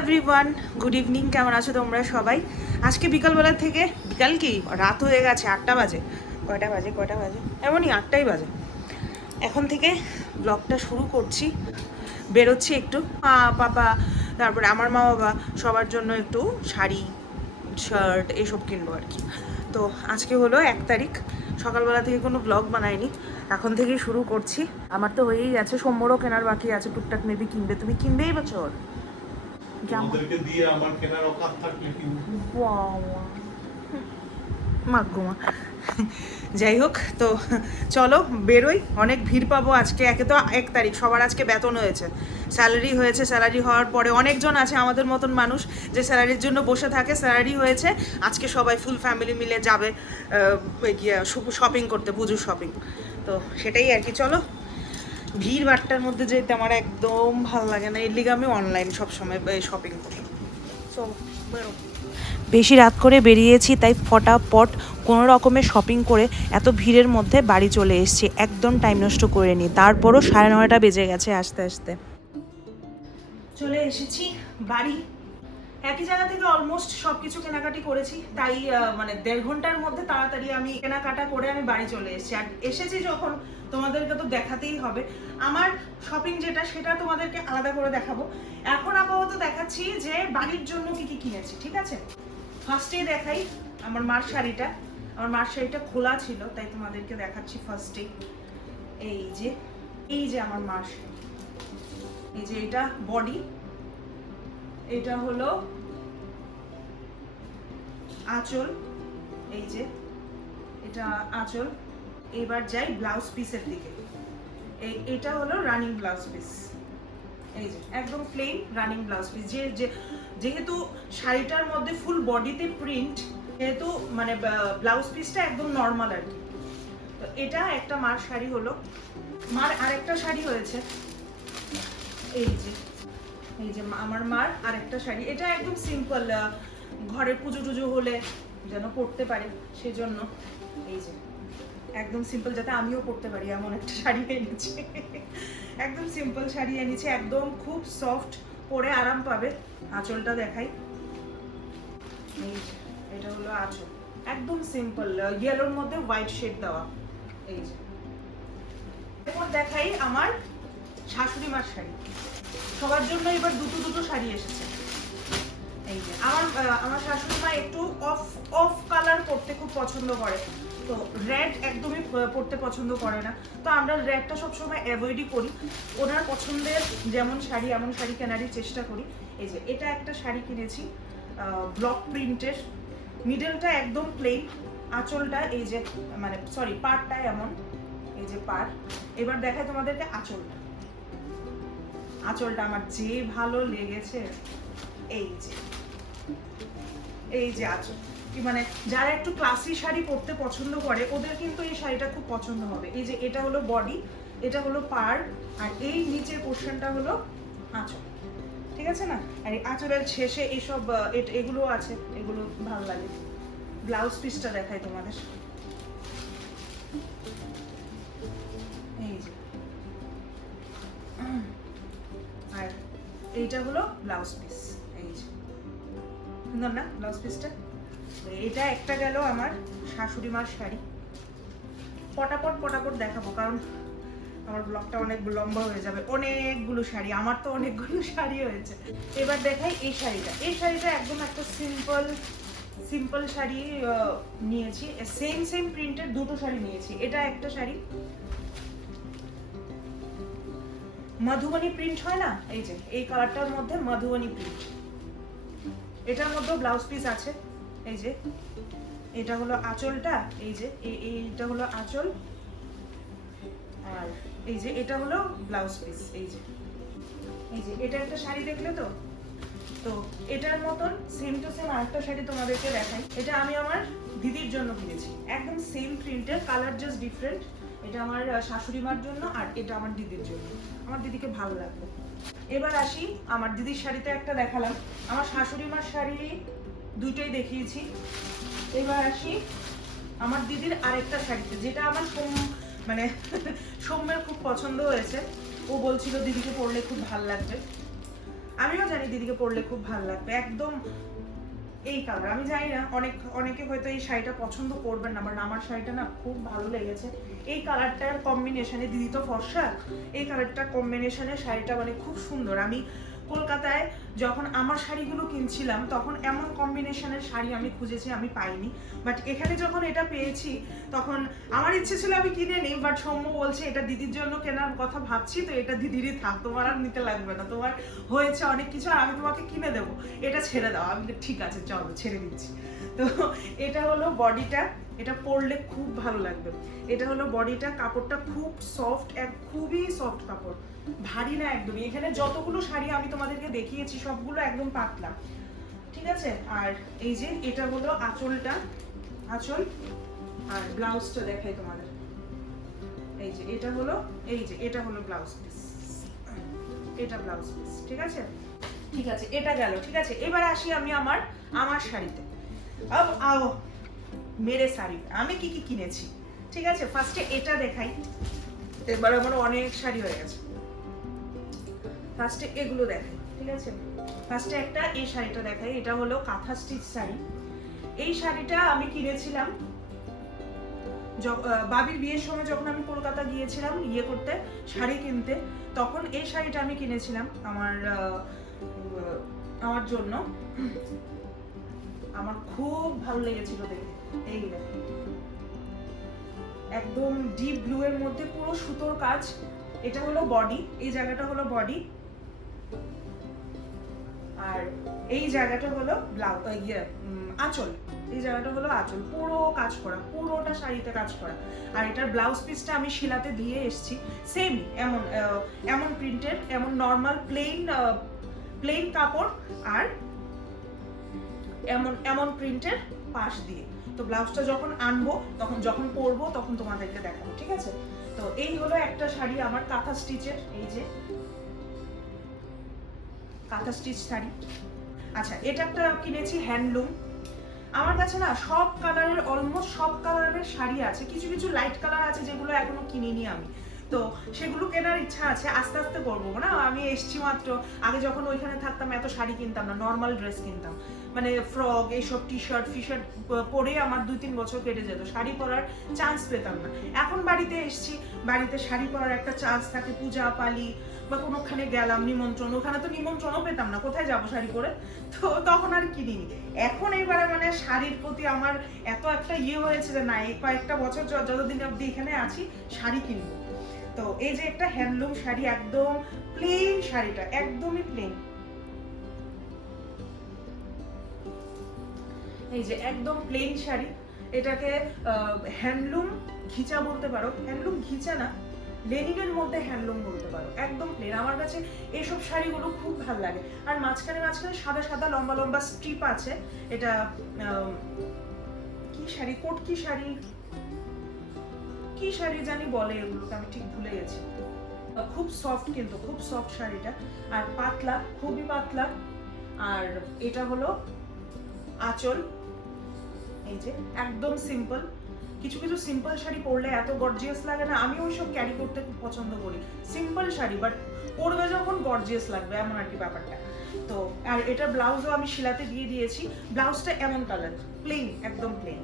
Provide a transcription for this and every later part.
Everyone good evening কেমন আছো তোমরা সবাই? আজকে বিকালবেলা থেকে, বিকাল কি? রাত হয়ে গেছে, আটটা বাজে। কয়টা বাজে কয়টা বাজে? এমনই আটটাই বাজে। এখন থেকে ব্লগটা শুরু করছি। বেরোচ্ছি একটু। মা, পাপা, তারপরে আমার মা, বাবা, সবার জন্য একটু শাড়ি শার্ট এসব কিনবো আর কি। তো আজকে হলো এক তারিখ। সকালবেলা থেকে কোনো ব্লগ বানাইনি। এখন থেকেই শুরু করছি। আমার তো হয়েই গেছে সোমবারও কেনার বাকি আছে, টুকটাক মেবি কিনবে। তুমি কিনবেই বছর তোমাদেরকে দিয়ে আমার কেনার অকাত থাকলে কিন্তু মাগুমা যাই হোক তো চলো বেরোই। অনেক ভিড় পাবো আজকে। একে তো এক তারিখ সবার আজকে বেতন হয়েছে। স্যালারি হয়েছে স্যালারি হওয়ার পরে অনেকজন আছে আমাদের মতন মানুষ যে স্যালারির জন্য বসে থাকে। স্যালারি হয়েছে আজকে সবাই ফুল ফ্যামিলি মিলে যাবে গিয়ে শপিং করতে পুজোর শপিং তো সেটাই আর কি। চলো ভিড় বাট্টার মধ্যে যেতে আমার একদম ভালো লাগে না। এর লিগে আমি অনলাইন সবসময় শপিং করি। বেরো। বেশি রাত করে বেরিয়েছি তাই ফটাফট কোনো রকমের শপিং করে এত ভিড়ের মধ্যে বাড়ি চলে এসেছি। একদম টাইম নষ্ট করে নি। তারপরও সাড়ে নয়টা বেজে গেছে আস্তে আস্তে। চলে এসেছি বাড়ি। একই জায়গা থেকে অলমোস্ট সব কিছু কেনাকাটি করেছি, তাই মানে দেড় ঘণ্টার মধ্যে তাড়াতাড়ি আমি কেনাকাটা করে আমি বাড়ি চলে এসেছি। আর এসেছি যখন তোমাদেরকে তো দেখাতেই হবে। আমার শপিং যেটা, সেটা তোমাদেরকে আলাদা করে দেখাবো। এখন আপাতত দেখাচ্ছি যে বাড়ির জন্য কি কি কিনেছি, ঠিক আছে? ফার্স্টেই দেখাই আমার মার শাড়িটা। আমার মার শাড়িটা খোলা ছিল, তাই তোমাদেরকে দেখাচ্ছি ফার্স্টে এই যে এই যে আমার মার শাড়ি। এই যে এটা বডি এটা হলো আঁচল, এই যে, এটা আঁচল। এবার যাই ব্লাউজ পিসের দিকে। এই, এটা হলো রানিং ব্লাউজ পিস এই যে, একদম প্লেন রানিং ব্লাউজ পিস যে যেহেতু শাড়িটার মধ্যে ফুল বডিতে প্রিন্ট যেহেতু মানে ব্লাউজ পিসটা একদম নর্মাল আর কি। তো এটা একটা মার শাড়ি হলো। মার আরেকটা শাড়ি হয়েছে। এই যে এই যে আমার মার আরেকটা শাড়ি। এটা একদম সিম্পল ঘরে পুজো টুজো হলে যেন পরতে পারে, সেজন্য এই যে, একদম সিম্পল যাতে আমিও পরতে পারি, এমন একটা শাড়ি এনেছি। একদম সিম্পল শাড়ি এনেছি, একদম খুব সফট পরে আরাম পাবে। আঁচলটা দেখাই। এই এটা হলো আঁচল। একদম সিম্পল ইয়েলোর মধ্যে হোয়াইট শেড দেওয়া। এই যে, এরপর দেখাই আমার শাশুড়ি মার শাড়ি। সবার জন্য এবার দুটো দুটো শাড়ি এসেছে। এই যে, আমার আমার শাশুড়ি মা একটু অফ অফ কালার পরতে খুব পছন্দ করে। তো রেড একদমই প- পরতে পছন্দ করে না। তো আমরা রেডটা সবসময় অ্যাভয়েডই করি। ওনার পছন্দের যেমন শাড়ি, এমন শাড়ি কেনারই চেষ্টা করি। এই যে, এটা একটা শাড়ি কিনেছি ব্লক প্রিন্টের মিডলটা একদম প্লেন আঁচলটা এই যে মানে সরি পাড়টা এমন। এই যে পাড়। এবার দেখায় তোমাদেরকে আঁচলটা। আঁচলটা আমার যে ভালো লেগেছে, এই যে এই যে আঁচল। মানে যারা একটু ক্লাসি শাড়ি পরতে পছন্দ করে, ওদের কিন্তু এই শাড়িটা খুব পছন্দ হবে। এই যে, এটা হলো বডি এটা হলো পার, আর এই নিচের পোর্শনটা হলো আঁচল। ঠিক আছে না? আর এই আঁচলের শেষে এইসব এগুলো আছে, এগুলো ভালো লাগে। ব্লাউজ পিসটা দেখাই তোমাদের। এইটা হলো ব্লাউজ পিস এই যে। সুন্দর না ব্লাউজ পিসটা এটা একটা গেল আমার শাশুড়ি মার শাড়ি। পটাপট পটাপট দেখাবো, কারণ আমার ব্লগটা অনেক লম্বা হয়ে যাবে। অনেকগুলো শাড়ি, আমার তো অনেকগুলো শাড়ি হয়েছে। এবার দেখাই এই শাড়িটা। এই শাড়িটা একদম একটা সিম্পল সিম্পল শাড়ি নিয়েছি। সেম সেম প্রিন্টের দুটো শাড়ি নিয়েছি। এটা একটা শাড়ি মধুবনী প্রিন্ট হয় না? এই যে, এই কালারটার মধ্যে মধুবনী প্রিন্ট এটার মধ্যেও ব্লাউজ পিস আছে। এই যে, এটা হলো আঁচলটা। এই যে, এই- এইটা হলো আঁচল। আর এই যে, এটা হলো ব্লাউজ পিস এই যে এই যে, এটা একটা শাড়ি দেখলে তো? তো এটার মতন সেম টু সেম আরেকটা শাড়ি তোমাদেরকে দেখাই। এটা আমি আমার দিদির জন্য কিনেছি। একদম সেম প্রিন্টের কালার জাস্ট ডিফারেন্ট এটা আমার শাশুড়ি মার জন্য আর এটা আমার দিদির জন্য। আমার দিদিকে ভালো লাগবে এবার আসি, আমার দিদির শাড়িতে একটা দেখালাম। আমার শাশুড়ি মার শাড়ি দুইটাই দেখিয়েছি। এবার আসি, আমার দিদির আরেকটা শাড়িতে, যেটা আমার সোম- মানে সৌম্যের খুব পছন্দ হয়েছে। ও বলছিল, দিদিকে পরলে খুব ভালো লাগবে। আমিও জানি দিদিকে পরলে খুব ভালো লাগবে। একদম এই কালার আমি জানি না, অনেক, অনেকে হয়তো এই শাড়িটা পছন্দ করবেন না বাট আমার শাড়িটা না খুব ভালো লেগেছে। এই কালারটার কম্বিনেশনে দিদি তো ফর্সা, এই কালারটা কম্বিনেশনে শাড়িটা মানে খুব সুন্দর। আমি কলকাতায় যখন আমার শাড়িগুলো কিনছিলাম, তখন এমন কম্বিনেশনের শাড়ি আমি খুঁজেছি, আমি পাইনি। বাট এখানে যখন এটা পেয়েছি, তখন আমার ইচ্ছে ছিল আমি কিনে নিই বাট সৌম্য বলছে, এটা দিদির জন্য কেনার কথা ভাবছি, তো এটা দিদিরই থাক, তোমার আর নিতে লাগবে না, তোমার হয়েছে অনেক কিছু, আর আমি তোমাকে কিনে দেবো। এটা ছেড়ে দাও। আমি ঠিক আছে, চলো, ছেড়ে দিচ্ছি। তো এটা হলো বডিটা এটা পরলে খুব ভালো লাগবে। এটা হলো বডিটা কাপড়টা খুব সফট এক খুবই সফট কাপড়। ভারী না একদমই। এখানে যতগুলো শাড়ি আমি তোমাদেরকে দেখিয়েছি, সবগুলো একদম পাতলা। ঠিক আছে? আর এই যে, এটা হলো আঁচলটা। আঁচল আর ব্লাউজটা দেখাই তোমাদের। এই যে, এটা হলো, এই যে, এটা হলো ব্লাউজ পিস এটা ব্লাউজ পিস ঠিক আছে? ঠিক আছে, এটা গেল, ঠিক আছে? এবার আসি আমি আমার আমার শাড়িতে। আব আও, মেরে শাড়ি। আমি কি কি কিনেছি? ঠিক আছে? ফার্স্টে এটা দেখাই। এবার আমার অনেক শাড়ি হয়ে গেছে। ফার্স্টে এগুলো দেখাই, ঠিক আছে? ফার্স্টে একটা, এই শাড়িটা দেখাই, এটা হলো কাঁথা স্টিচ শাড়ি। এই শাড়িটা আমি কিনেছিলাম বাবির বিয়ের সময় যখন আমি কলকাতা গিয়েছিলাম ইয়ে করতে, শাড়ি কিনতে, তখন এই শাড়িটা আমি কিনেছিলাম আমার আমার জন্য। আমার খুব ভালো লেগেছিল দেখে এই একদম ডিপ ব্লু এর মধ্যে পুরো সুতোর কাজ। এটা হলো বডি এই জায়গাটা হলো বডি আর এই জায়গাটা হলো ব্লাউজ ইয়ে আঁচল। এই জায়গাটা হলো আঁচল, পুরো কাজ করা, পুরোটা শাড়িতে কাজ করা। আর এটার ব্লাউজ পিসটা আমি শিলাতে দিয়ে এসেছি সেম এমন এমন প্রিন্টের এমন নর্মাল প্লেন প্লেন কাপড় আর এমন এমন প্রিন্টের পাশ দিয়ে। তো ব্লাউজটা যখন আনব, তখন যখন পরবো, তখন তোমাদেরকে দেখাবো, ঠিক আছে? তো এই হলো একটা শাড়ি আমার কাঁথা স্টিচের, এই যে কাঁথা স্টিচ শাড়ি। আচ্ছা এটা একটা কিনেছি হ্যান্ডলুম। আমার কাছে না সব কালারের অলমোস্ট সব কালারের শাড়ি আছে। কিছু কিছু লাইট কালার আছে যেগুলো এখনও কিনিনি আমি। তো সেগুলো কেনার ইচ্ছা আছে, আস্তে আস্তে করব না? আমি এসছি মাত্র। আগে যখন ওইখানে থাকতাম, এত শাড়ি কিনতাম না নর্মাল ড্রেস কিনতাম। মানে ফ্রক এইসব টি শার্ট ফি শার্ট পরে আমার দুই তিন বছর কেটে যেত। শাড়ি পরার চান্স পেতাম না। এখন বাড়িতে এসছি, বাড়িতে শাড়ি পরার একটা চান্স থাকে, পূজা, পালি বা কোনোখানে গেলাম, নিমন্ত্রণ, ওখানে তো নিমন্ত্রণও পেতাম না, কোথায় যাব শাড়ি পরে? তো তখন আর কিনিনি এখন এবারে মানে শাড়ির প্রতি আমার এত একটা ইয়ে হয়েছে যে না, এই কয়েকটা বছর যতদিন অবধি এখানে আছি, শাড়ি কিনবো। তো এই যে একটা হ্যান্ডলুম শাড়ি, একদম প্লেন শাড়িটা, একদমই প্লেন এই যে একদম প্লেন শাড়ি, এটাকে হ্যান্ডলুম ঘিচা বলতে পারো। হ্যান্ডলুম ঘিচা না লেনিনের মধ্যে হ্যান্ডলুম বলতে পারো, একদম প্লেন আমার কাছে এইসব শাড়িগুলো খুব ভালো লাগে। আর মাঝখানে মাঝখানে সাদা সাদা লম্বা লম্বা স্ট্রিপ আছে। এটা কি শাড়ি? কোট কি শাড়ি। কি শাড়ি জানি বলে এগুলোকে, আমি ঠিক ভুলে গেছি। খুব সফট কিন্তু, খুব সফট শাড়িটা। আর পাতলা, খুবই পাতলা। আর এটা হলো আঁচল। এই যে, একদম সিম্পল কিছু কিছু সিম্পল শাড়ি পরলে এত গর্জিয়াস লাগে না, আমি ওইসব ক্যারি করতে খুব পছন্দ করি। সিম্পল শাড়ি বাট পরবে যখন গর্জিয়াস লাগবে, এমন আর কি ব্যাপারটা। তো, আর এটা ব্লাউজও আমি শিলাতে দিয়ে দিয়েছি। ব্লাউজটা এমন কালার প্লেন একদম প্লেন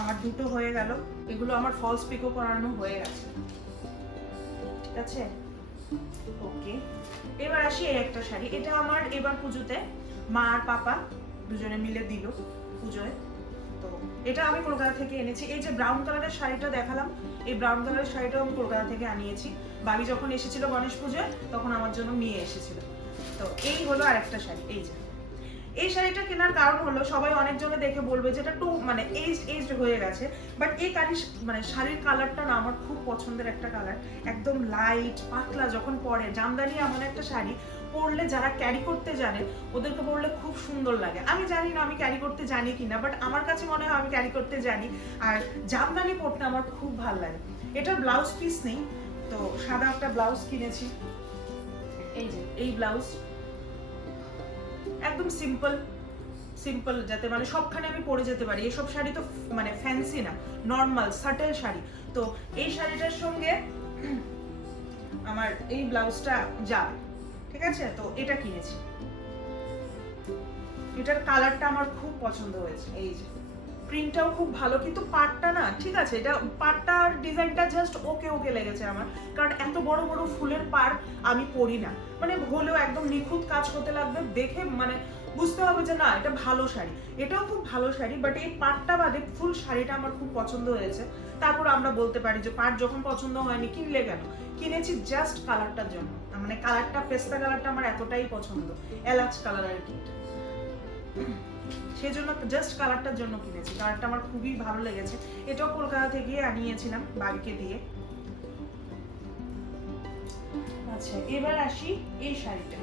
আমার দুটো হয়ে গেল। এগুলো আমার ফলস পিকো করানো হয়ে গেছে। ঠিক আছে? ওকে এবার আসি এই একটা শাড়ি। এটা আমার এবার পুজোতে মা আর পাপা দুজনে মিলে দিল পুজোয়। তো এটা আমি কলকাতা থেকে এনেছি। এই যে ব্রাউন কালারের শাড়িটা দেখালাম, এই ব্রাউন কালারের শাড়িটাও আমি কলকাতা থেকে আনিয়েছি। বাবি যখন এসেছিল গণেশ পুজোয়, তখন আমার জন্য নিয়ে এসেছিল। তো এই হলো আরেকটা শাড়ি, এই যে। এই শাড়িটা কেনার কারণ হলো, সবাই অনেকজনে দেখে বলবে যে এটা টু মানে এজ এজড হয়ে গেছে। বাট এই কালি মানে শাড়ির কালারটা না আমার খুব পছন্দের একটা কালার একদম লাইট পাতলা যখন পরে, জামদানি এমন একটা শাড়ি পরলে যারা ক্যারি করতে জানে ওদেরকে পরলে খুব সুন্দর লাগে। আমি জানি না আমি ক্যারি করতে জানি কিনা বাট আমার কাছে মনে হয় আমি ক্যারি করতে জানি। আর জামদানি পরতে আমার খুব ভালো লাগে। এটা ব্লাউজ পিস নেই তো সাদা একটা ব্লাউজ কিনেছি। এই যে। এই ব্লাউজ একদম সিম্পল সিম্পল যাতে মানে সবখানে আমি পরে যেতে পারি। এসব শাড়ি তো মানে ফ্যান্সি না নর্মাল সাটেল শাড়ি। তো এই শাড়িটার সঙ্গে আমার এই ব্লাউজটা যাবে। ঠিক আছে? তো এটা কিনেছি। এটার কালারটা আমার খুব পছন্দ হয়েছে। এই যে প্রিন্টটাও খুব ভালো, কিন্তু পাটটা না, ঠিক আছে? এটা পাটটার ডিজাইনটা জাস্ট ওকে ওকে লেগেছে আমার। কারণ এত বড় বড় ফুলের পার আমি পরি না। মানে হলেও একদম নিখুঁত কাজ করতে লাগবে, দেখে মানে বুঝতে হবে যে না, এটা ভালো শাড়ি। এটাও খুব ভালো শাড়ি বাট এই পাটটা বাদে ফুল শাড়িটা আমার খুব পছন্দ হয়েছে। তারপর আমরা বলতে পারি যে পাট যখন পছন্দ হয়নি, কিনলে কেন? কিনেছি জাস্ট কালারটার জন্য। মানে কালারটা, পেস্তা কালারটা আমার এতটাই পছন্দ। এলাচ কালার আর কি। সেই জন্য জাস্ট কালারটার জন্য কিনেছি। কালারটা আমার খুবই ভালো লেগেছে। এটাও কলকাতা থেকে আনিয়েছিলাম বাড়িকে দিয়ে। আচ্ছা এবার আসি এই শাড়িটা।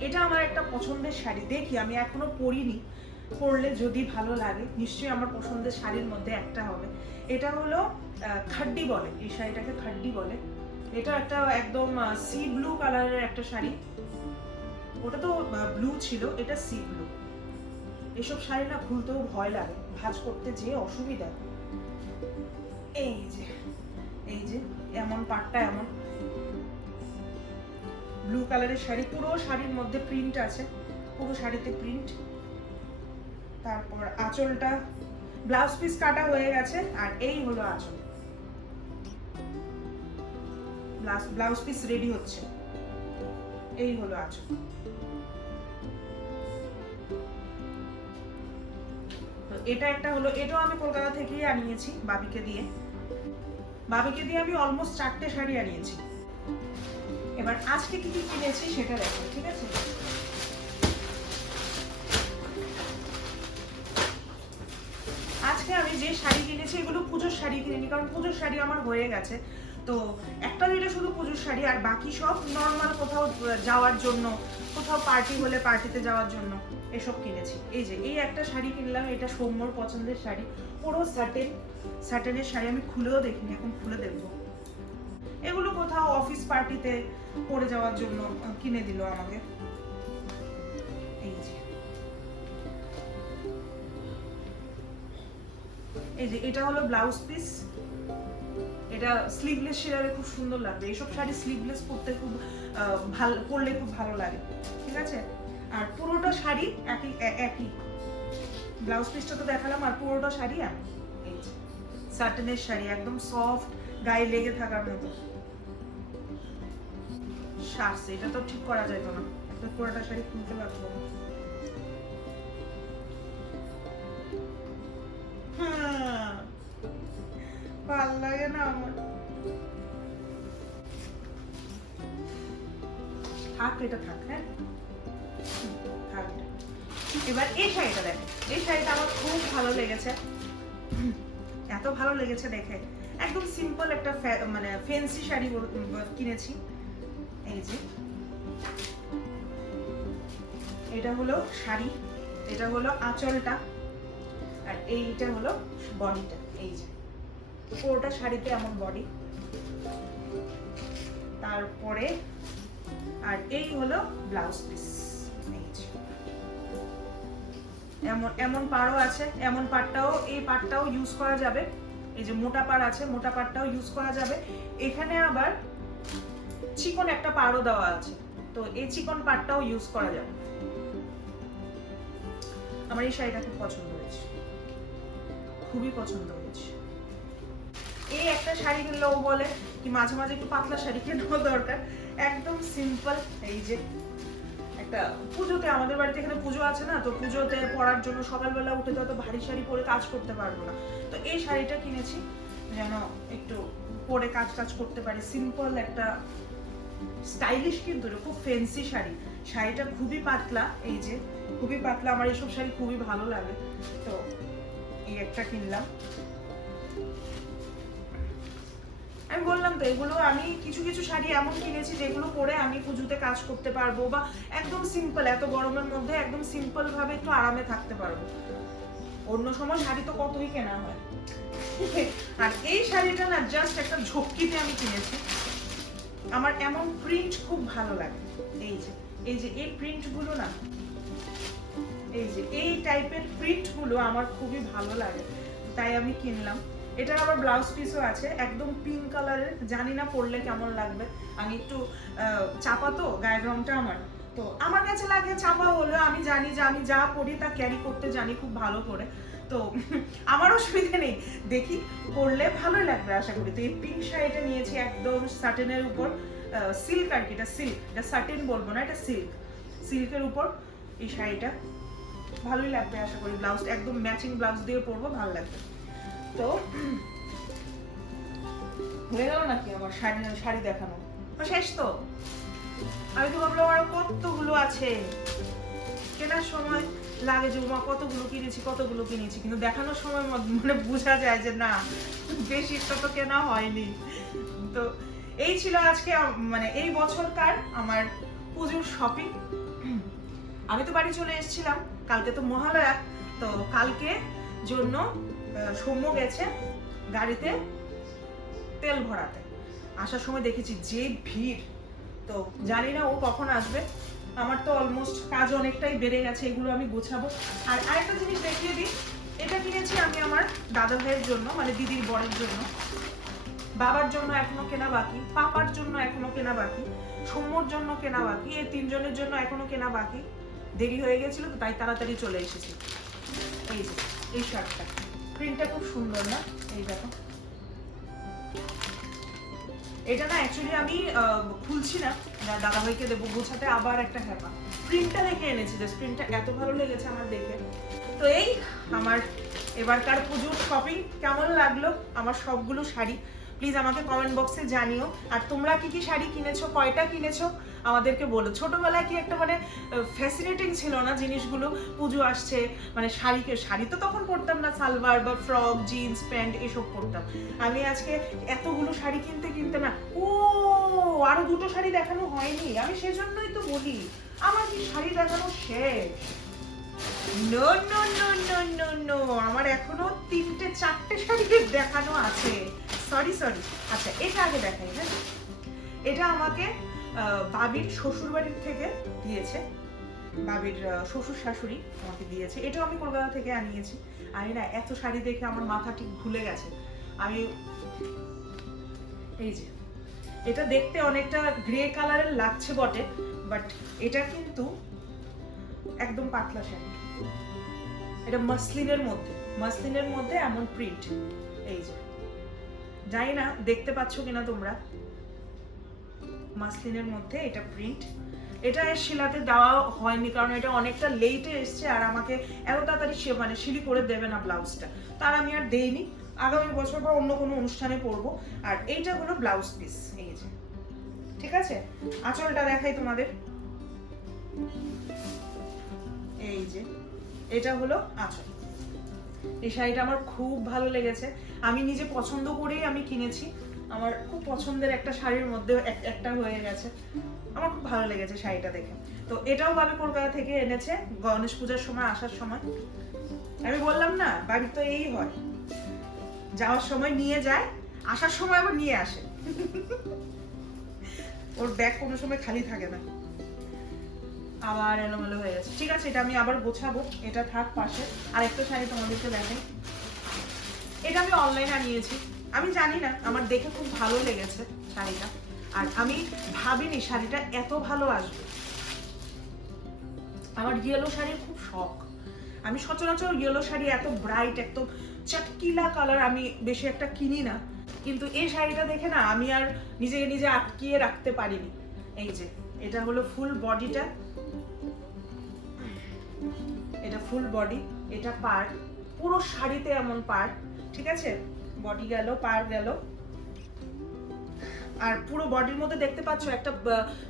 এটা আমার একটা পছন্দের শাড়ি। দেখি, আমি এখনও পরিনি। পরলে যদি ভালো লাগে, নিশ্চয়ই আমার পছন্দের শাড়ির মধ্যে একটা হবে। এটা হলো খাড্ডি বলে। এই শাড়িটাকে খাড্ডি বলে। এটা একটা একদম সি ব্লু কালারের একটা শাড়ি। ওটা তো ব্লু ছিল। এটা সি ব্লু এসব শাড়ি না খুলতেও ভয় লাগে। ভাঁজ করতে যে অসুবিধা। এই যে এই যে, এমন পাটটা এমন। ব্লু কালারের শাড়ি। পুরো শাড়ির মধ্যে প্রিন্ট আছে। পুরো শাড়িতে প্রিন্ট তারপর আঁচলটা ব্লাউজ পিস কাটা হয়ে গেছে, আর এই হলো আঁচল। ব্লাউজ পিস রেডি হচ্ছে। এই হলো আঁচল। এটা একটা হলো, এটাও আমি কলকাতা থেকেই আনিয়েছি বাবিকে দিয়ে। বাবিকে দিয়ে আমি অলমোস্ট চারটে শাড়ি আনিয়েছি। এবার আজকে কি কি কিনেছি সেটা দেখো, ঠিক আছে? যে শাড়ি কিনেছি, এগুলো পুজোর শাড়ি কিনিনি, কারণ পুজোর শাড়ি আমার হয়ে গেছে। তো একটা দুইটা শুধু পুজোর শাড়ি, আর বাকি সব নর্মাল কোথাও যাওয়ার জন্য, কোথাও পার্টি হলে পার্টিতে যাওয়ার জন্য এসব কিনেছি। এই যে, এই একটা শাড়ি কিনলাম, এটা সৌম্যর পছন্দের শাড়ি। পুরো স্যাটেন স্যাটেনের শাড়ি আমি খুলেও দেখিনি, এখন খুলে দেখব এগুলো কোথাও অফিস পার্টিতে পরে যাওয়ার জন্য কিনে দিল আমাকে। এই যে এটা হলো ব্লাউজ পিস এটা স্লিভলেস সেলারে খুব সুন্দর লাগবে। এইসব শাড়ি স্লিভলেস পরতে খুব ভালো, পরলে খুব ভালো লাগে। ঠিক আছে? আর পুরোটা শাড়ি একই একই। ব্লাউজ পিসটা তো দেখালাম, আর পুরোটা শাড়ি এক। সার্টেনের শাড়ি, একদম সফট গায়ে লেগে থাকার মতো। সারছে এটা তো ঠিক করা যেত না। পুরোটা শাড়ি খুলতে না। ভালো লাগে না থাক, এটা থাক হ্যাঁ? থাক। এবার এই শাড়িটা দেখো। এই শাড়িটা আমার খুব ভালো লেগেছে। এত ভালো লেগেছে দেখে। একদম সিম্পল একটা মানে ফেন্সি শাড়ি কিনেছি। এই যে। এটা হলো শাড়ি। এটা হলো আঁচলটা। আর এইটা হলো বডিটা, এই যে। পুরোটা শাড়িতে এমন বডি। তারপরে, আর এই হলো ব্লাউজ পিস এমন এমন পাড়ও আছে, এমন পাড়টাও, এই পাড়টাও ইউজ করা যাবে। এই যে মোটা পাড় আছে, মোটা পাড়টাও ইউজ করা যাবে। এখানে আবার চিকন একটা পাড়ও দেওয়া আছে, তো এই চিকন পাড়টাও ইউজ করা যাবে। আমার এই শাড়িটা খুব পছন্দ। খুবই পছন্দ হয়েছে এই একটা শাড়ি কিনলে ও বলে কি মাঝে মাঝে একটু পাতলা শাড়ি কেনাও দরকার। একদম সিম্পল এই যে একটা পুজোতে আমাদের বাড়িতে এখানে পুজো আছে না, তো পুজোতে পরার জন্য সকালবেলা উঠে তো অত ভারী শাড়ি পরে কাজ করতে পারব না। তো এই শাড়িটা কিনেছি, যেন একটু পরে কাজ টাজ করতে পারি। সিম্পল একটা স্টাইলিশ কিন্তু খুব ফেন্সি শাড়ি। শাড়িটা খুবই পাতলা, এই যে খুবই পাতলা, আমার এইসব শাড়ি খুবই ভালো লাগে। তো এই একটা কিনলাম। আমি বললাম তো, এগুলো আমি কিছু কিছু শাড়ি এমন কিনেছি যেগুলো পরে আমি পুজোতে কাজ করতে পারব বা একদম সিম্পল এত গরমের মধ্যে একদম সিম্পল ভাবে একটু আরামে থাকতে পারব। অন্য সময় শাড়ি তো কতই কেনা হয়। আর এই শাড়িটা না জাস্ট একটা ঝক্কিতে আমি কিনেছি। আমার এমন প্রিন্ট খুব ভালো লাগে। এই যে এই যে, এই প্রিন্টগুলো না, এই যে, এই টাইপের প্রিন্টগুলো আমার খুবই ভালো লাগে। তাই আমি কিনলাম। এটার আবার ব্লাউজ পিসও আছে, একদম পিঙ্ক কালারের জানি না পরলে কেমন লাগবে। আমি একটু চাপা তো, গায়ের রংটা আমার। তো আমার কাছে লাগে চাপা হলেও আমি জানি যে আমি যা পরি তা ক্যারি করতে জানি খুব ভালো করে। তো আমার অসুবিধা নেই। দেখি পরলে ভালোই লাগবে আশা করি। তো এই পিঙ্ক শাড়িটা নিয়েছি একদম সাটেনের উপর। সিল্ক আর কি, এটা সিল্ক এটা সাটেন বলব না, এটা সিল্ক সিল্কের উপর এই শাড়িটা। ভালোই লাগবে আশা করি। ব্লাউজ, একদম ম্যাচিং ব্লাউজ দিয়ে পরবো, ভালো লাগবে। তো হয়ে গেল নাকি আমার শাড়ি শাড়ি দেখানো? শেষ তো। আমি তো ভাবলাম আরও কতগুলো আছে। কেনার সময় লাগে যে উমা কতগুলো কিনেছি কতগুলো কিনেছি। কিন্তু দেখানোর সময় মানে বোঝা যায় যে, না, বেশি তো কেনা হয়নি। তো এই ছিল আজকে মানে এই বছরকার আমার পুজোর শপিং আমি তো বাড়ি চলে এসেছিলাম, কালকে তো মহালয়া, তো কালকে জন্য সৌম্য গেছে গাড়িতে তেল ভরাতে। আসার সময় দেখেছি যে ভিড়। তো জানি না ও কখন আসবে। আমার তো অলমোস্ট কাজ অনেকটাই বেড়ে গেছে, এগুলো আমি গোছাবো। আর আরেকটা জিনিস দেখিয়ে দিই, এটা কিনেছি আমি আমার দাদা ভাইয়ের জন্য মানে দিদির বরের জন্য। বাবার জন্য এখনও কেনা বাকি, পাপার জন্য এখনও কেনা বাকি, সৌম্যর জন্য কেনা বাকি, এই তিনজনের জন্য এখনও কেনা বাকি। দেরি হয়ে গেছিল তো তাই তাড়াতাড়ি চলে এসেছি। এই যে, এই শার্টটা। প্রিন্টটা খুব সুন্দর না? এই দেখো। এটা না অ্যাকচুয়ালি আমি খুলছি না। দাদাভাইকে দেবো, গোছাতে আবার একটা হ্যাপা প্রিন্টটা দেখে এনেছি যে প্রিন্টটা এত ভালো লেগেছে আমার দেখে। তো এই আমার এবারকার পুজোর শপিং কেমন লাগল? আমার সবগুলো শাড়ি। প্লিজ আমাকে কমেন্ট বক্সে জানিও। আর তোমরা কি কি শাড়ি কিনেছো, কয়টা কিনেছো, আমাদেরকে বলো। ছোটবেলায় কি একটা মানে ফ্যাসিনেটিং ছিল না জিনিসগুলো? পুজো আসছে মানে শাড়িকে শাড়ি তো তখন পরতাম না সালভার বা ফ্রক জিন্স প্যান্ট এসব পরতাম। আমি আজকে এতগুলো শাড়ি কিনতে কিনতে না, ও, আরও দুটো শাড়ি দেখানো হয়নি। আমি সেজন্যই তো বলি, আমার কি শাড়ি দেখানো শেষ? আমার এখনও তিনটে, চারটে শাড়ি দেখানো আছে। সরি সরি আচ্ছা এটা আগে দেখাই হ্যাঁ? এটা আমাকে বাবির শ্বশুর বাড়ির থেকে দিয়েছে। বাবির শ্বশুর শাশুড়ি আমাকে দিয়েছে। এটাও আমি কলকাতা থেকে আনিয়েছি। আমি না, এত শাড়ি দেখে আমার মাথা ঠিক ভুলে গেছে। আমি, এই যে, এটা দেখতে অনেকটা গ্রে কালারের লাগছে বটে, বাট এটা কিন্তু একদম পাতলা শাড়ি। এটা মাসলিনের মধ্যে মাসলিনের মধ্যে এমন প্রিন্ট। এই যে জানি না, দেখতে পাচ্ছ কিনা তোমরা? মাসলিনের মধ্যে এটা প্রিন্ট এটা শিলাতে দেওয়া হয়নি, কারণ এটা অনেকটা লেটে এসছে আর আমাকে এত তাড়াতাড়ি সে মানে সিলি করে দেবে না ব্লাউজটা তার আমি আর দেইনি। আগামী বছর বা অন্য কোনো অনুষ্ঠানে পরবো। আর এইটা হলো ব্লাউজ পিস এই যে। ঠিক আছে? আঁচলটা দেখাই তোমাদের। এই যে, এটা হলো আঁচল। এই শাড়িটা আমার খুব ভালো লেগেছে। আমি নিজে পছন্দ করেই আমি কিনেছি। আমার খুব পছন্দের একটা শাড়ির মধ্যে একটা হয়ে গেছে। আমার খুব ভালো লেগেছে শাড়িটা দেখে। তো এটাও ভাবে কলকাতা থেকে এনেছে, গণেশ পূজার সময়, আসার সময়। আমি বললাম, না, বাড়ির তো এই হয়। যাওয়ার সময় নিয়ে যায়, আসার সময় আবার নিয়ে আসে। ওর ব্যাগ কোনো সময় খালি থাকে না। আবার এলোমেলো হয়ে গেছে। ঠিক আছে, এটা আমি আবার গোছাবো। এটা থাক পাশে। আর একটা শাড়ি তোমাদেরকে দেখাই। এটা আমি অনলাইনে আনিয়েছি। আমি জানি না, আমার দেখে খুব ভালো লেগেছে শাড়িটা। আর আমি ভাবিনি শাড়িটা এত ভালো আসবে। আমার ইয়েলো শাড়ির খুব শখ। আমি সচরাচর ইয়েলো শাড়ি এত ব্রাইট এত চটকিলা কালার আমি বেশি একটা কিনি না। কিন্তু এই শাড়িটা দেখে না আমি আর নিজেকে নিজে আটকিয়ে রাখতে পারিনি। এই যে, এটা হলো ফুল বডিটা এটা ফুল বডি এটা পার পুরো শাড়িতে এমন পার ঠিক আছে? বডি গেল পার গেল। আর পুরো বডির মধ্যে দেখতে পাচ্ছ একটা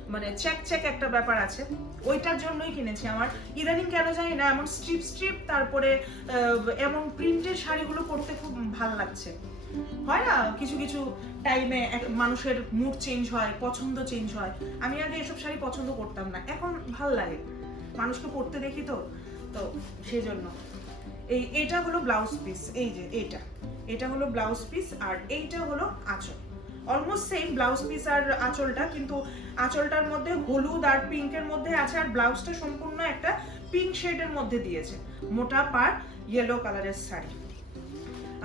মানে চেক চেক একটা ব্যাপার আছে। ওইটার জন্যই কিনেছি আমার। ইদানিং কেন জানি না, এমন স্ট্রিপ স্ট্রিপ তারপরে এমন প্রিন্টের শাড়িগুলো পরতে খুব ভালো লাগছে। হয় না? কিছু কিছু টাইমে মানুষের মুড চেঞ্জ হয়, পছন্দ চেঞ্জ হয়। আমি আগে এসব শাড়ি পছন্দ করতাম না। এখন ভালো লাগে। মানুষকে পরতে দেখি তো তো সেই জন্য এই, এটা হলো ব্লাউজ পিস এই যে এটা এটা হলো ব্লাউজ পিস আর এইটা হলো আঁচল। অলমোস্ট সেম ব্লাউজ পিস আর আঁচলটা, কিন্তু আঁচলটার মধ্যে হলুদ আর পিঙ্কের মধ্যে আছে আর ব্লাউজটা সম্পূর্ণ একটা পিঙ্ক শেডের মধ্যে দিয়েছে। মোটা পার ইয়েলো কালারের শাড়ি।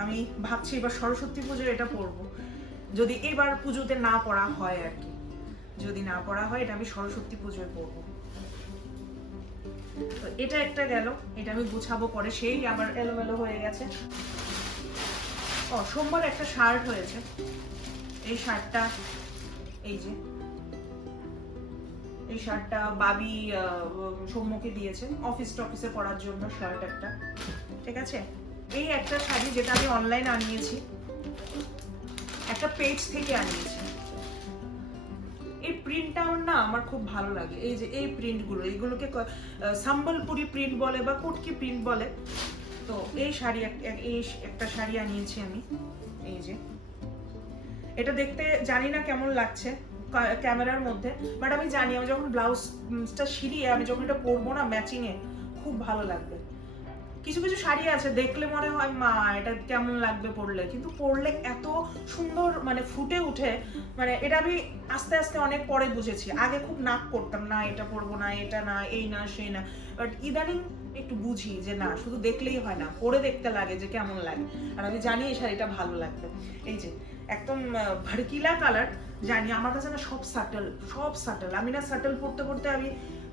আমি ভাবছি এবার সরস্বতী পুজোয় এটা পরবো। যদি এবার পুজোতে না পড়া হয় আর কি। যদি না পড়া হয়, এটা আমি সরস্বতী পুজোয় পরবো। এটা একটা গেল। এটা আমি গুছাবো পরে। সেই আমার এলোমেলো হয়ে গেছে। ও, সোমবার একটা শার্ট হয়েছে। এই শার্টটা, এই যে, এই শার্টটা বাবি সৌম্যকে দিয়েছে। অফিস টফিসে পরার জন্য শার্ট একটা। ঠিক আছে? এই একটা শাড়ি যেটা আমি অনলাইন আনিয়েছি। একটা পেজ থেকে আনিয়েছি। এই প্রিন্টটা আমার না আমার খুব ভালো লাগে। এই যে এই প্রিন্টগুলো এইগুলোকে সাম্বলপুরি প্রিন্ট বলে বা কুটকি প্রিন্ট বলে। তো এই শাড়ি এই একটা শাড়ি আনিয়েছি আমি। এই যে। এটা দেখতে জানি না কেমন লাগছে ক্যামেরার মধ্যে বাট আমি জানি, আমি যখন ব্লাউজটা সিরিয়ে আমি যখন এটা পরবো না ম্যাচিংয়ে খুব ভালো লাগবে। কিছু কিছু শাড়ি আছে, দেখলে মনে হয়, মা, এটা কেমন লাগবে পরলে? কিন্তু পরলে এত সুন্দর মানে ফুটে উঠে মানে এটা আমি আস্তে আস্তে অনেক পরে বুঝেছি। আগে খুব নাক করতাম, না, এটা পরবো না, এটা না, এই না, সেই না। বাট ইদানিং একটু বুঝি যে, না, শুধু দেখলেই হয় না, পরে দেখতে লাগে যে কেমন লাগে। আর আমি জানি এই শাড়িটা ভালো লাগবে। এই যে, একদম ভারকিলা কালার, জানি আমার কাছে না সব সাটল সব সাটল আমি না সাটল পড়তে পড়তে আমি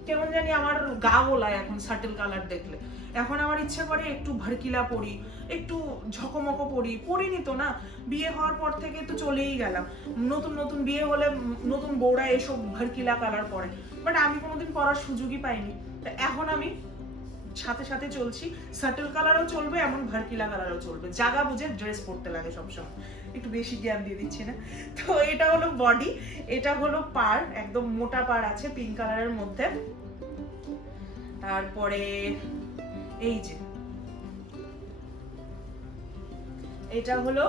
কেমন জানি আমার গা গোলায় এখন সাটল কালার দেখলে। এখন আমার ইচ্ছে করে একটু ভারকিলা পরি, একটু ঝকমকো পরি, পরিনি তো না, বিয়ে হওয়ার পর থেকে তো চলেই গেলাম। নতুন নতুন বিয়ে হলে নতুন বউরা এসব ভারকিলা কালার পরে। বাট আমি কোনোদিন পরার সুযোগই পাইনি। তা এখন আমি সাথে সাথে চলছি। সাটল কালারও চলবে, এমন ভারকিলা কালারও চলবে। জাগা বুঝে ড্রেস পরতে লাগে সবসময়। একটু বেশি জ্ঞান দিয়ে দিচ্ছি না। তো এটা হলো বডি এটা হলো পার একদম মোটা পার আছে পিঙ্ক কালারের মধ্যে। তারপরে এই যে। এটা হলো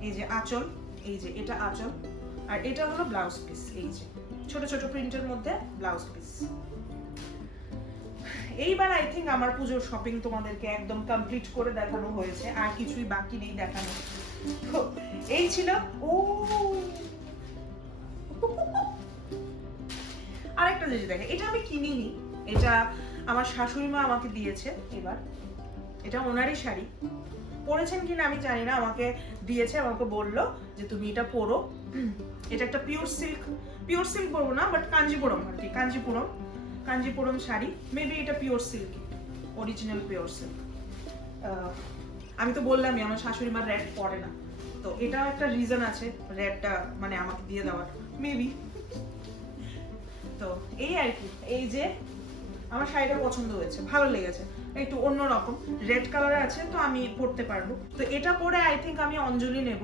এই যে আঁচল, এই যে এটা আঁচল, আর এটা হলো ব্লাউজ পিস, এই যে। ছোট ছোট প্রিন্টের মধ্যে ব্লাউজ পিস। এইবার আই থিঙ্ক আমার পুজোর শপিং তোমাদেরকে একদম কমপ্লিট করে দেখানো হয়েছে, আর কিছুই বাকি নেই দেখানো। এই ছিল, ও! আরেকটা জিনিস দেখে, এটা আমি কিনিনি, এটা আমার শাশুড়ি মা আমাকে দিয়েছে এবার। এটা ওনারই শাড়ি। পরেছেন কিনা আমি জানি না, আমাকে দিয়েছে, আমাকে বলল যে তুমি এটা পরো। এটা একটা পিওর সিল্ক পিওর সিল্ক পরবো না বাট কাঞ্জিপুরম আর কি, কাঞ্জিপুরম কাঞ্জিপুরম শাড়ি। মেবি এটা pure silk original pure silk আমি তো বললামই, আমার শাশুড়ি মার র্যাড পরে না। তো এটাও একটা রিজন আছে র্যাডটা মানে আমাকে দিয়ে দেওয়ার। মেবি তো এই আর কি, এই যে আমার শাড়িটা পছন্দ হয়েছে, ভালো লেগেছে। একটু অন্যরকম রেড কালার আছে, তো আমি পরতে পারব। তো এটা পরে আই থিঙ্ক আমি অঞ্জলি নেব।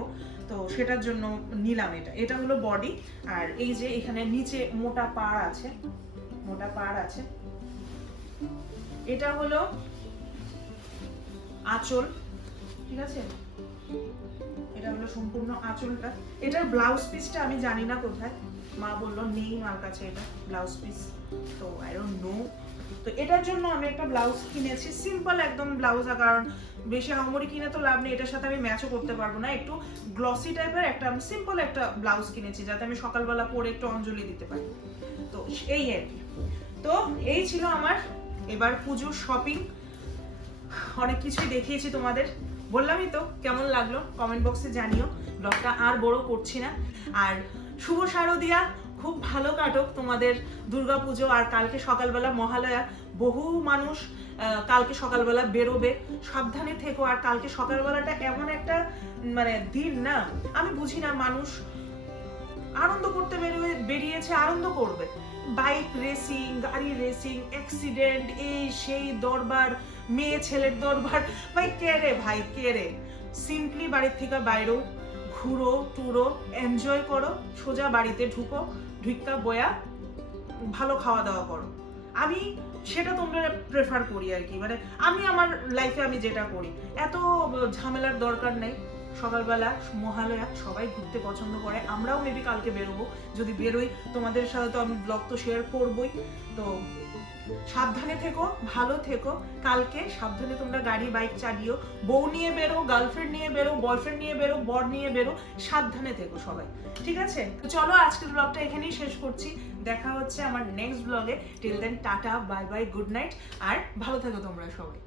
তো সেটার জন্য নিলাম এটা। এটা হলো বডি আর এই যে এখানে নিচে মোটা পাড় আছে, মোটা পাড় আছে। এটা হলো আঁচল, ঠিক আছে? এটা হলো সম্পূর্ণ আঁচলটা। এটার ব্লাউজ পিসটা আমি জানি না কোথায়। মা বলল, নেই মার কাছে এটা ব্লাউজ পিস তো আই ডোন্ট নো তো এটার জন্য আমি একটা ব্লাউজ কিনেছি। সিম্পল একদম ব্লাউজ কারণ বেশি আহমরি কিনে তো লাভ নেই, এটার সাথে আমি ম্যাচও করতে পারব না। একটু গ্লসি টাইপের একটা সিম্পল একটা ব্লাউজ কিনেছি, যাতে আমি সকালবেলা পরে একটু অঞ্জলি দিতে পারি। তো এই আর কি। তো এই ছিল আমার এবার পুজোর শপিং অনেক কিছুই দেখিয়েছি তোমাদের। বললামই তো, কেমন লাগল? কমেন্ট বক্সে জানিও। ব্লগটা আর বড় করছি না। আর শুভ শারদিয়া খুব ভালো কাটুক তোমাদের দুর্গাপুজো, আর কালকে সকালবেলা মহালয়া, বহু মানুষ কালকে সকালবেলা বেরোবে। সাবধানে থেকো, আর কালকে সকালবেলাটা এমন একটা মানে দিন না, আমি বুঝি না, মানুষ আনন্দ করতে বেরোয়, বেরিয়েছে, আনন্দ করবে। বাইক রেসিং গাড়ি রেসিং অ্যাক্সিডেন্ট এই সেই দরবার, মেয়ে ছেলের দরবার। ভাই, কে রে ভাই, কে রে? সিম্পলি বাড়ির থেকে বাইরেও ঘুরো, টুরো এনজয় করো, সোজা বাড়িতে ঢুকো ঢুকা বয়া, ভালো খাওয়া দাওয়া করো। আমি সেটা তোমরা প্রেফার করি আর কি। মানে আমি আমার লাইফে আমি যেটা করি। এত ঝামেলার দরকার নেই। সকালবেলা মহালয়া, সবাই ঘুরতে পছন্দ করে। আমরাও মেবি কালকে বেরোবো। যদি বেরোই, তোমাদের সাথে তো আমি ব্লগ তো শেয়ার করবই। তো সাবধানে থেকো, ভালো থেকো। কালকে সাবধানে তোমরা গাড়ি, বাইক চালিও। বউ নিয়ে বেরো গার্লফ্রেন্ড নিয়ে বেরো বয়ফ্রেন্ড নিয়ে বেরো, বর নিয়ে বেরো, সাবধানে থেকো সবাই। ঠিক আছে? তো চলো আজকের ব্লগটা এখানেই শেষ করছি। দেখা হচ্ছে আমার নেক্সট ব্লগে till then tata bye bye good night আর ভালো থেকো তোমরা সবাই।